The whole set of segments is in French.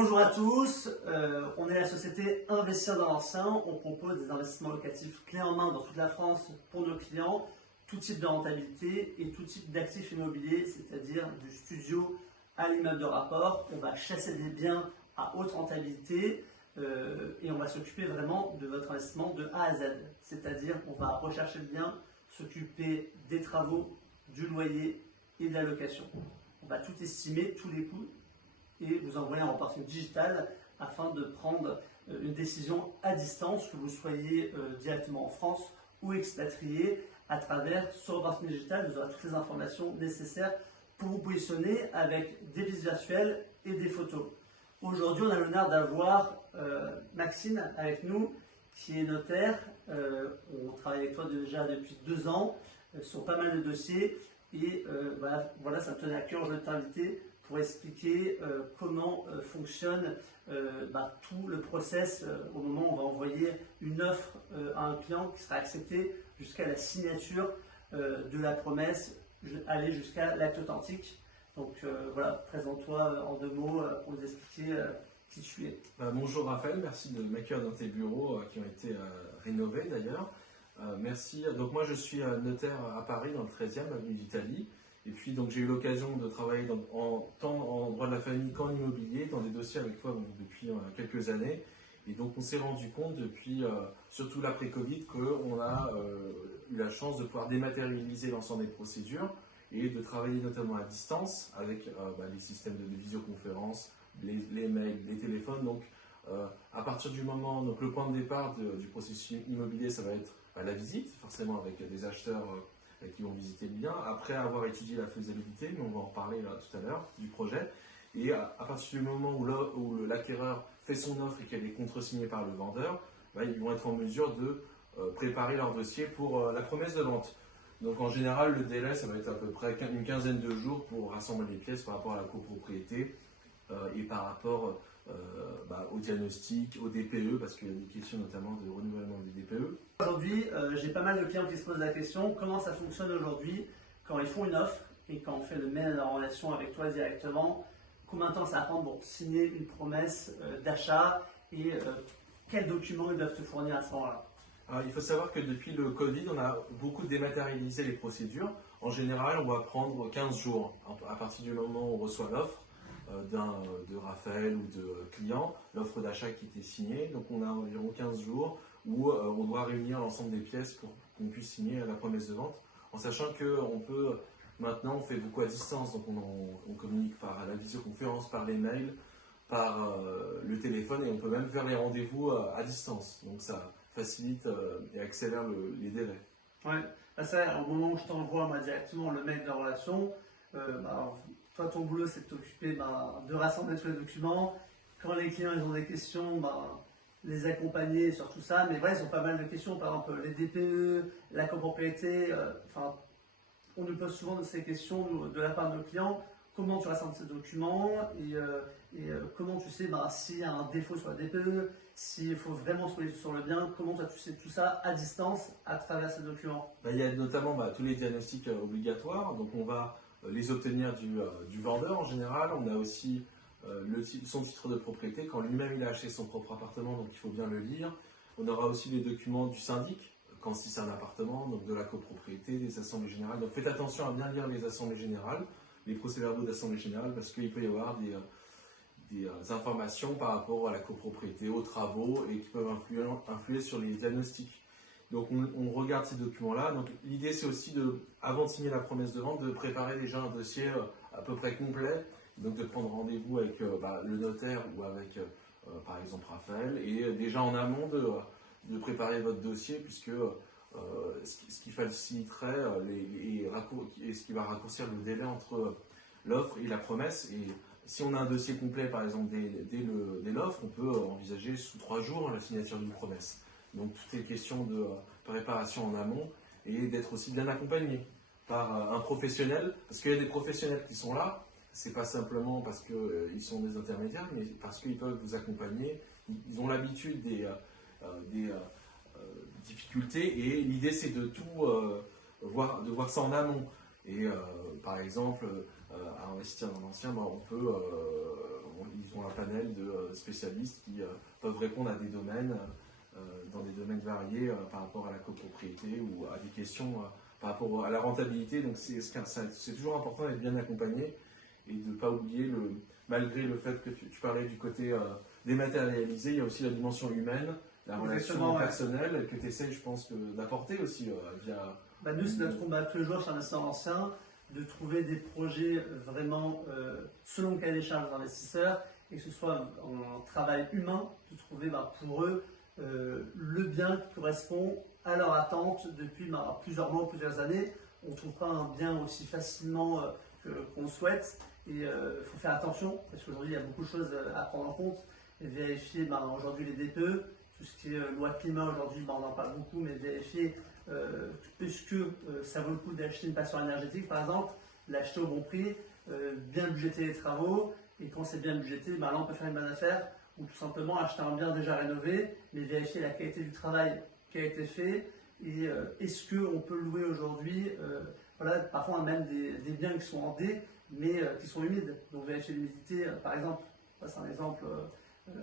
Bonjour à tous, on est la société Investir dans l'Ancien. On propose des investissements locatifs clés en main dans toute la France pour nos clients, tout type de rentabilité et tout type d'actifs immobiliers, c'est-à-dire du studio à l'immeuble de rapport. On va chasser des biens à haute rentabilité et on va s'occuper vraiment de votre investissement de A à Z. C'est-à-dire qu'on va rechercher le bien, s'occuper des travaux, du loyer et de la location. On va tout estimer, tous les coûts, et vous envoyer un reporting digital afin de prendre une décision à distance, que vous soyez directement en France ou expatrié. À travers ce reporting digital, vous aurez toutes les informations nécessaires pour vous positionner avec des visites virtuelles et des photos. Aujourd'hui, on a l'honneur d'avoir Maxime avec nous, qui est notaire. On travaille avec toi déjà depuis 2 ans sur pas mal de dossiers. Et voilà, ça me tenait à cœur de t'inviter pour expliquer comment fonctionne tout le process au moment où on va envoyer une offre à un client qui sera acceptée jusqu'à la signature de la promesse, aller jusqu'à l'acte authentique. Donc voilà, présente-toi en 2 mots pour nous expliquer qui tu es. Bonjour Raphaël, merci de m'accueillir dans tes bureaux qui ont été rénovés d'ailleurs. Merci. Donc moi je suis notaire à Paris dans le 13e avenue d'Italie. Et puis donc j'ai eu l'occasion de travailler tant en droit de la famille qu'en immobilier dans des dossiers avec toi depuis quelques années. Et donc on s'est rendu compte depuis, surtout l'après-Covid, qu'on a eu la chance de pouvoir dématérialiser l'ensemble des procédures et de travailler notamment à distance avec les systèmes de visioconférence, les mails, les téléphones. Donc à partir du moment, donc le point de départ du processus immobilier, ça va être la visite, forcément avec des acheteurs qui vont visiter le bien, après avoir étudié la faisabilité, mais on va en reparler tout à l'heure, du projet. Et à partir du moment où l'acquéreur fait son offre et qu'elle est contresignée par le vendeur, ils vont être en mesure de préparer leur dossier pour la promesse de vente. Donc en général, le délai, ça va être à peu près une quinzaine de jours pour rassembler les pièces par rapport à la copropriété et par rapport au diagnostic, au DPE, parce qu'il y a des questions notamment de renouvellement des DPE. Aujourd'hui, j'ai pas mal de clients qui se posent la question, comment ça fonctionne aujourd'hui quand ils font une offre et quand on fait le mail en relation avec toi directement, combien de temps ça prend pour signer une promesse d'achat et quels documents ils doivent te fournir à ce moment-là? Alors, il faut savoir que depuis le Covid, on a beaucoup dématérialisé les procédures. En général, on va prendre 15 jours à partir du moment où on reçoit l'offre de Raphaël ou de client, l'offre d'achat qui était signée. Donc on a environ 15 jours où on doit réunir l'ensemble des pièces pour qu'on puisse signer la promesse de vente, en sachant qu'on peut, maintenant on fait beaucoup à distance, donc on communique par la visioconférence, par les mails, par le téléphone, et on peut même faire les rendez-vous à distance. Donc ça facilite et accélère les délais. Ouais, ça, au moment où je t'envoie moi directement le mail de relation, toi ton boulot c'est de t'occuper de rassembler tous les documents. Quand les clients ils ont des questions, les accompagner sur tout ça. Mais ils ont pas mal de questions, par exemple les DPE, la copropriété. On nous pose souvent ces questions de la part de nos clients. Comment tu rassembles ces documents et comment tu sais s'il y a un défaut sur la DPE, s'il faut vraiment se poser sur le bien, comment toi tu sais tout ça à distance à travers ces documents? Il y a notamment tous les diagnostics obligatoires, donc on va les obtenir du vendeur en général. On a aussi son titre de propriété quand lui-même il a acheté son propre appartement, donc il faut bien le lire. On aura aussi les documents du syndic, si c'est un appartement, donc de la copropriété, des assemblées générales. Donc faites attention à bien lire les assemblées générales, les procès-verbaux d'assemblée générale, parce qu'il peut y avoir des informations par rapport à la copropriété, aux travaux, et qui peuvent influer sur les diagnostics. Donc on regarde ces documents-là. Donc l'idée c'est aussi avant de signer la promesse de vente, de préparer déjà un dossier à peu près complet, donc de prendre rendez-vous avec le notaire ou avec par exemple Raphaël, et déjà en amont de préparer votre dossier, puisque ce qui faciliterait et ce qui va raccourcir le délai entre l'offre et la promesse. Et si on a un dossier complet, par exemple dès l'offre, on peut envisager sous 3 jours la signature d'une promesse. Donc toutes les questions de préparation en amont et d'être aussi bien accompagné par un professionnel, parce qu'il y a des professionnels qui sont là, c'est pas simplement parce qu'ils sont des intermédiaires, mais parce qu'ils peuvent vous accompagner, ils ont l'habitude des difficultés, et l'idée c'est de tout voir ça en amont. Et par exemple, à investir dans l'ancien, ils ont un panel de spécialistes qui peuvent répondre à des domaines, dans des domaines variés par rapport à la copropriété ou à des questions par rapport à la rentabilité. Donc c'est toujours important d'être bien accompagné et de ne pas oublier, malgré le fait que tu parlais du côté dématérialisé, il y a aussi la dimension humaine, la relation personnelle que tu essaies, je pense, d'apporter aussi via... Nous, c'est notre combat tous les jours chez Investisseurs Anciens, de trouver des projets vraiment selon le cahier des charges des investisseurs, et que ce soit un travail humain, de trouver pour eux le bien qui correspond à leur attente depuis plusieurs mois, plusieurs années. On ne trouve pas un bien aussi facilement qu'on le souhaite, et il faut faire attention, parce qu'aujourd'hui il y a beaucoup de choses à prendre en compte, et vérifier aujourd'hui les DPE, tout ce qui est loi climat aujourd'hui, on en parle beaucoup, mais vérifier est-ce que ça vaut le coup d'acheter une passoire énergétique par exemple, l'acheter au bon prix, bien budgéter les travaux, et quand c'est bien budgété, là on peut faire une bonne affaire, ou tout simplement acheter un bien déjà rénové, mais vérifier la qualité du travail qui a été fait, et est-ce qu'on peut louer aujourd'hui, parfois on a même des biens qui sont en D, mais qui sont humides, donc vérifier l'humidité par exemple, c'est un exemple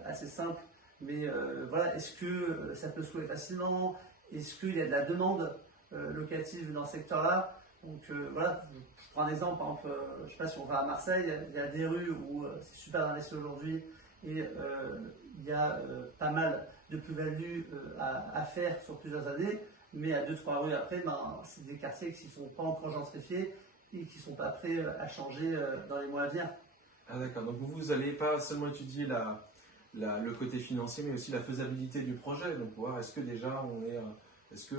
assez simple, mais est-ce que ça peut se louer facilement? Est-ce qu'il y a de la demande locative dans ce secteur-là? Donc je prends un exemple, par exemple, je ne sais pas si on va à Marseille, il y a des rues où c'est super d'investir aujourd'hui et il y a pas mal de plus-value à faire sur plusieurs années, mais à 2-3 rues après, c'est des quartiers qui ne sont pas encore gentrifiés et qui ne sont pas prêts à changer dans les mois à venir. Ah d'accord, donc vous n'allez pas seulement étudier le côté financier, mais aussi la faisabilité du projet. Donc voir est-ce que déjà est-ce que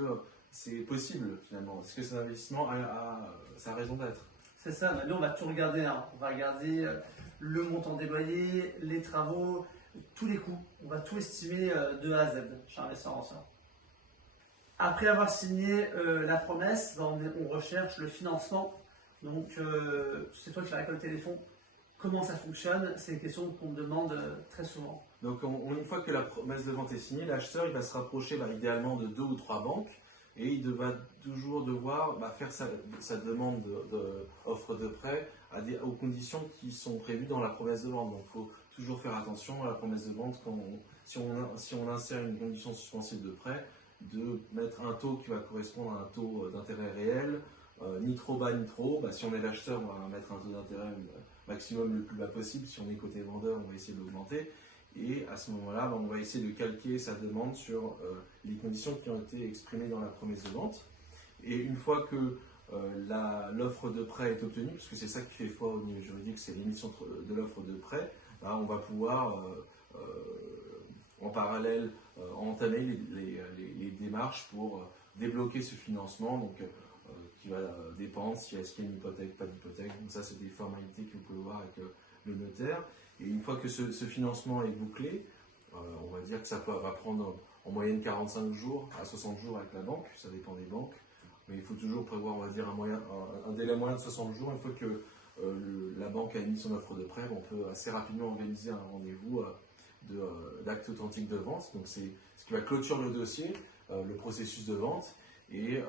c'est possible finalement, est-ce que cet investissement a sa raison d'être. C'est ça, nous on va tout regarder, on va regarder le montant des loyers, les travaux, tous les coûts, on va tout estimer de A à Z chez Investisseurs Anciens. Après avoir signé la promesse, on recherche le financement, donc c'est toi qui vas récolter les fonds. Comment ça fonctionne? C'est une question qu'on me demande très souvent. Donc une fois que la promesse de vente est signée, l'acheteur il va se rapprocher idéalement de 2 ou 3 banques et il va toujours devoir faire sa demande d'offre de prêt aux conditions qui sont prévues dans la promesse de vente. Donc il faut toujours faire attention à la promesse de vente si on insère une condition suspensive de prêt, de mettre un taux qui va correspondre à un taux d'intérêt réel, ni trop bas ni trop haut. Si on est l'acheteur, on va mettre un taux d'intérêt maximum le plus bas possible. Si on est côté vendeur, on va essayer de l'augmenter. Et à ce moment-là, on va essayer de calquer sa demande sur les conditions qui ont été exprimées dans la promesse de vente. Et une fois que l'offre de prêt est obtenue, parce que c'est ça qui fait foi au niveau juridique, c'est l'émission de l'offre de prêt, on va pouvoir en parallèle entamer les démarches pour débloquer ce financement. Donc, qui va dépendre est-ce qu'il y a une hypothèque, pas d'hypothèque. Donc ça, c'est des formalités que vous pouvez voir avec le notaire. Et une fois que ce financement est bouclé, on va dire que ça va prendre en moyenne 45 jours à 60 jours avec la banque, ça dépend des banques. Mais il faut toujours prévoir, on va dire, un délai moyen de 60 jours. Une fois que la banque a émis son offre de prêt, on peut assez rapidement organiser un rendez-vous d'acte authentique de vente. Donc c'est ce qui va clôturer le dossier, le processus de vente. Et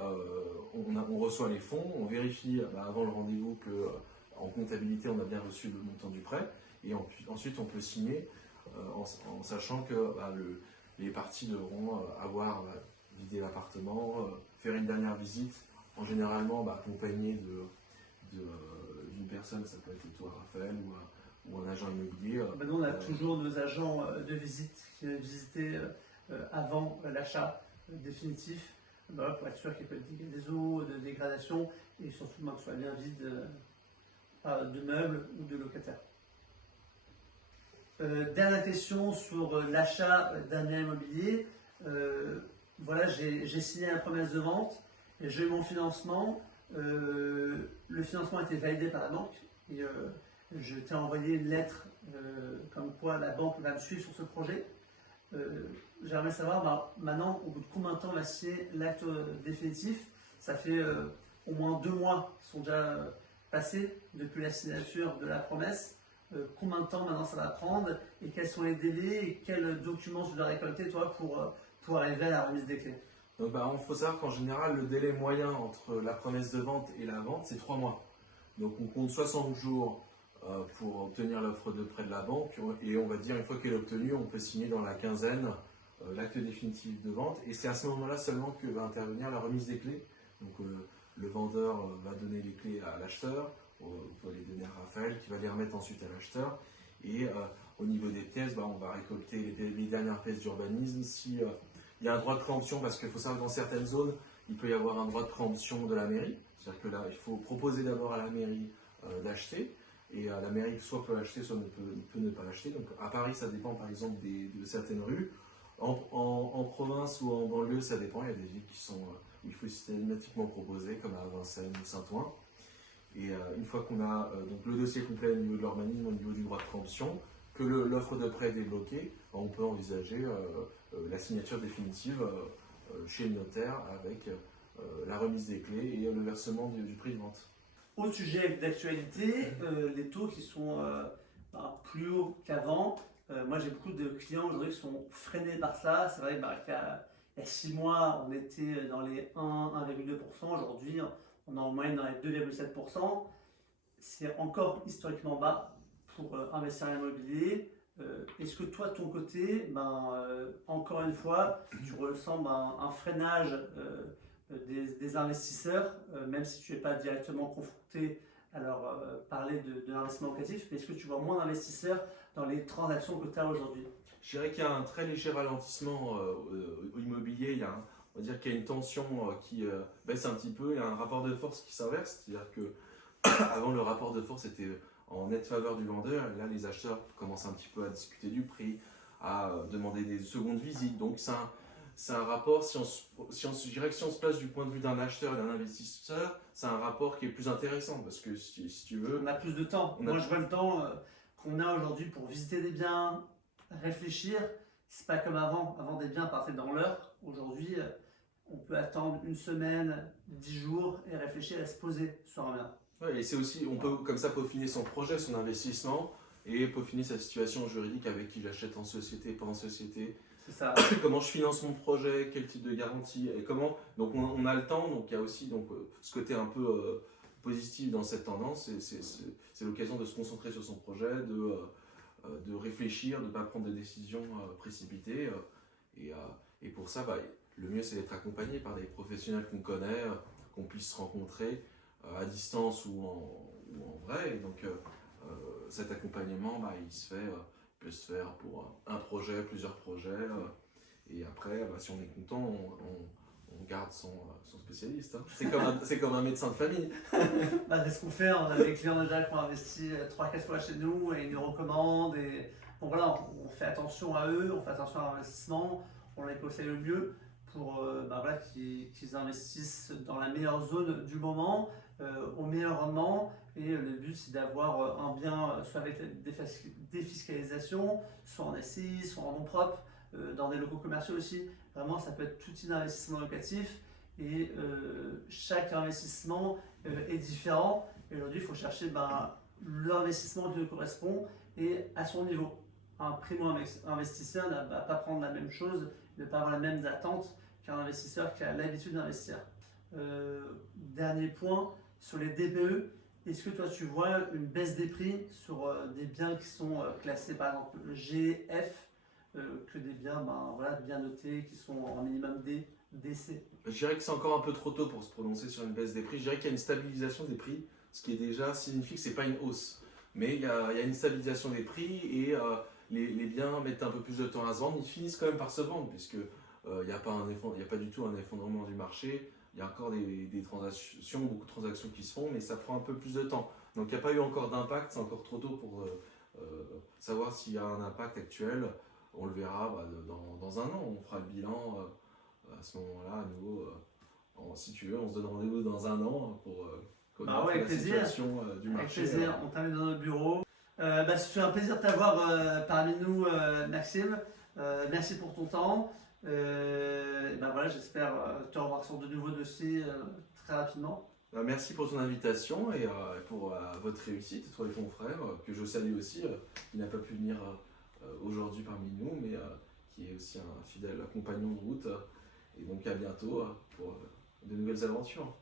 on reçoit les fonds, on vérifie avant le rendez-vous qu'en comptabilité on a bien reçu le montant du prêt, et ensuite on peut signer en sachant que les parties devront avoir vidé l'appartement, faire une dernière visite, en généralement accompagné d'une personne, ça peut être toi Raphaël ou un agent immobilier. Nous on a toujours nos agents de visite qui viennent visiter avant l'achat définitif. Pour être sûr qu'il n'y ait pas des eaux, de dégradation, et surtout que ce soit bien vide de meubles ou de locataires. Dernière question sur l'achat d'un bien immobilier. J'ai signé la promesse de vente, et j'ai eu mon financement. Le financement a été validé par la banque, et je t'ai envoyé une lettre comme quoi la banque va me suivre sur ce projet. J'aimerais savoir maintenant au bout de combien de temps on va signer l'acte définitif. Ça fait au moins 2 mois qui sont déjà passés depuis la signature de la promesse. Combien de temps maintenant ça va prendre et quels sont les délais et quels documents tu dois récolter toi pour arriver à la remise des clés? Donc il faut savoir qu'en général le délai moyen entre la promesse de vente et la vente c'est 3 mois. Donc on compte 60 jours pour obtenir l'offre de prêt de la banque et on va dire une fois qu'elle est obtenue, on peut signer dans la quinzaine l'acte définitif de vente et c'est à ce moment-là seulement que va intervenir la remise des clés. Donc le vendeur va donner les clés à l'acheteur, va les donner à Raphaël qui va les remettre ensuite à l'acheteur et au niveau des pièces, on va récolter les dernières pièces d'urbanisme. Si il y a un droit de préemption, parce qu'il faut savoir que dans certaines zones, il peut y avoir un droit de préemption de la mairie. C'est-à-dire que là, il faut proposer d'abord à la mairie d'acheter. Et la mairie soit peut acheter, soit peut ne pas l'acheter. Donc à Paris, ça dépend par exemple de certaines rues. En province ou en banlieue, ça dépend. Il y a des villes où il faut systématiquement proposer, comme à Vincennes ou Saint-Ouen. Et une fois qu'on a donc le dossier complet au niveau de l'urbanisme, au niveau du droit de préemption, que l'offre de prêt est débloquée, on peut envisager la signature définitive chez le notaire avec la remise des clés et le versement du prix de vente. Autre sujet d'actualité, les taux qui sont plus hauts qu'avant. Moi, j'ai beaucoup de clients aujourd'hui qui sont freinés par ça. C'est vrai qu'il y a 6 mois, on était dans les 1,2%. Aujourd'hui, on est en moyenne dans les 2,7%. C'est encore historiquement bas pour investir en immobilier. Est-ce que toi, de ton côté, encore une fois, tu ressens un freinage des investisseurs, même si tu n'es pas directement confronté à leur parler de l'investissement locatif, mais est-ce que tu vois moins d'investisseurs dans les transactions que tu as aujourd'hui? Je dirais qu'il y a un très léger ralentissement immobilier. On va dire qu'il y a une tension qui baisse un petit peu. Il y a un rapport de force qui s'inverse. C'est-à-dire que avant, le rapport de force était en nette faveur du vendeur. Et là, les acheteurs commencent un petit peu à discuter du prix, à demander des secondes visites. Donc, c'est un rapport, je dirais que si on se place du point de vue d'un acheteur et d'un investisseur, c'est un rapport qui est plus intéressant parce que si tu veux… On a plus de temps. Moi, je vois le temps qu'on a aujourd'hui pour visiter des biens, réfléchir. C'est pas comme avant. Avant, des biens partaient dans l'heure. Aujourd'hui, on peut attendre une semaine, 10 jours et réfléchir et se poser sur un bien. Ouais, et c'est aussi, on peut comme ça peaufiner son projet, son investissement et peaufiner sa situation juridique avec qui j'achète en société, pas en société. C'est ça. Comment je finance mon projet, quel type de garantie et comment. Donc on a le temps, donc il y a aussi ce côté un peu positif dans cette tendance. C'est l'occasion de se concentrer sur son projet, de réfléchir, de ne pas prendre de décisions précipitées. Et pour ça, le mieux c'est d'être accompagné par des professionnels qu'on connaît, qu'on puisse rencontrer à distance ou en vrai. Et donc cet accompagnement, peut se faire pour un projet, plusieurs projets. Et après, si on est content, on garde son spécialiste. Hein. C'est comme un médecin de famille. C'est ce qu'on fait. On a des clients déjà qui ont investi 3-4 fois chez nous et ils nous recommandent. Donc voilà, on fait attention à eux, on fait attention à l'investissement, on les conseille le mieux pour qu'ils investissent dans la meilleure zone du moment, au meilleur rendement. Et le but, c'est d'avoir un bien soit avec la défiscalisation, soit en SCI, soit en nom propre, dans des locaux commerciaux aussi. Vraiment, ça peut être tout type d'investissement locatif. Et chaque investissement est différent. Et aujourd'hui, il faut chercher l'investissement qui nous correspond et à son niveau. Un primo-investisseur ne va pas prendre la même chose, ne va pas avoir les mêmes attentes qu'un investisseur qui a l'habitude d'investir. Dernier point, sur les DPE, est-ce que toi tu vois une baisse des prix sur des biens qui sont classés par exemple G, F, que des biens bien notés qui sont en minimum D, DC? Je dirais que c'est encore un peu trop tôt pour se prononcer sur une baisse des prix. Je dirais qu'il y a une stabilisation des prix, ce qui est déjà signifie que ce n'est pas une hausse. Mais il y a une stabilisation des prix et les biens mettent un peu plus de temps à se vendre. Ils finissent quand même par se vendre puisque il n'y a pas du tout un effondrement du marché. Il y a encore des transactions, beaucoup de transactions qui se font, mais ça prend un peu plus de temps. Donc il n'y a pas eu encore d'impact, c'est encore trop tôt pour savoir s'il y a un impact actuel. On le verra dans un an, on fera le bilan à ce moment-là à nouveau. Si tu veux, on se donne rendez-vous dans un an pour connaître la situation du marché. Avec plaisir, on t'invite dans notre bureau. Ça fait un plaisir de t'avoir parmi nous, Maxime. Merci pour ton temps. J'espère te revoir sur de nouveaux dossiers très rapidement. Merci pour ton invitation et pour votre réussite, toi et ton frère, que je salue aussi, qui n'a pas pu venir aujourd'hui parmi nous, mais qui est aussi un fidèle compagnon de route. Et donc à bientôt pour de nouvelles aventures.